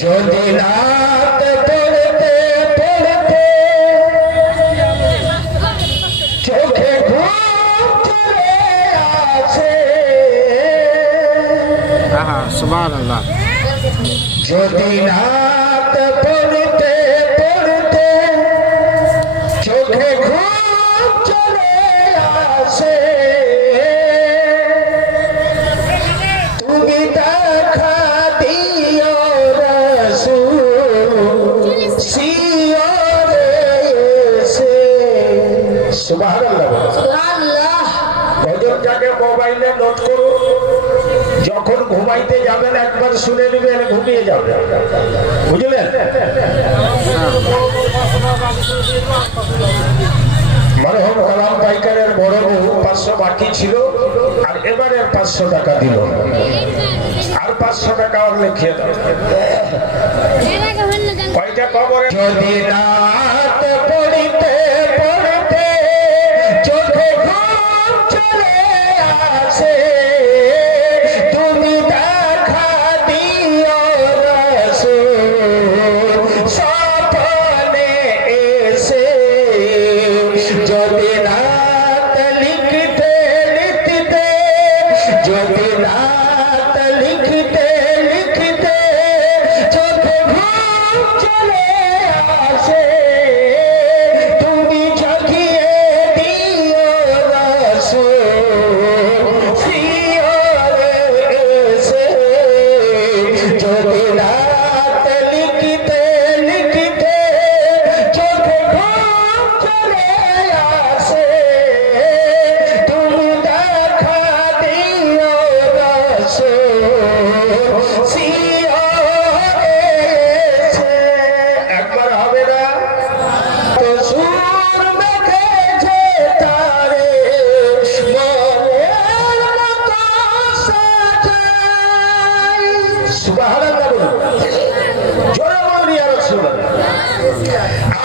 যদি রাত পড়তে পড়তে চোখে আছে। যদি রাত করুন যখন ঘুমাইতে যাবেন একবার শুনে নেবেন ঘুমিয়ে যাবেন। বুঝলেন? মরহম পাইকারের বড় বউ পাঁচশো বাকি ছিল আর এবারের পাঁচশো টাকা দিল। আর পাঁচশো টাকা ওর লিখিয়ে দাও। কয়টা কবরে যদি রাত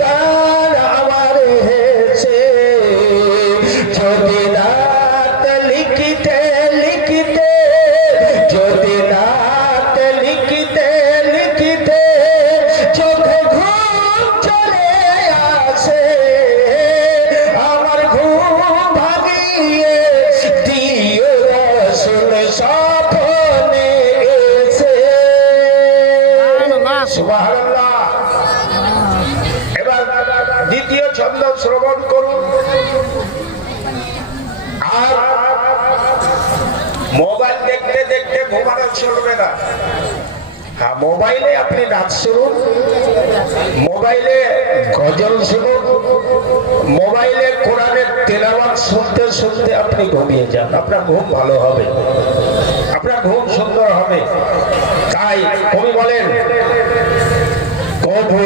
গান দ্বিতীয় শ্রবণ করুন। আর মোবাইল দেখতে দেখতে ঘুমানো চলবে না। হ্যাঁ মোবাইলে আপনি নাচ শুনুন। মোবাইলে গজল শুনুন। মোবাইলে কোরআনের তেলাওয়াত শুনতে শুনতে আপনি ঘুমিয়ে যান। আপনার ঘুম ভালো হবে। আপনার ঘুম সুন্দর হবে। তাই কবি বলেন, কবুলা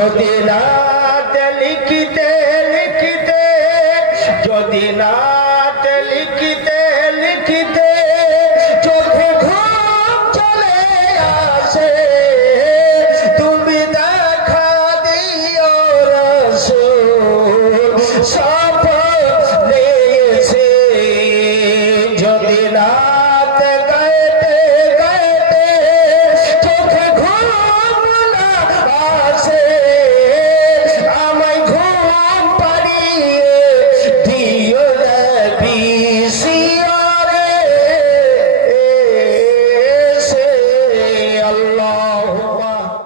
মদিনা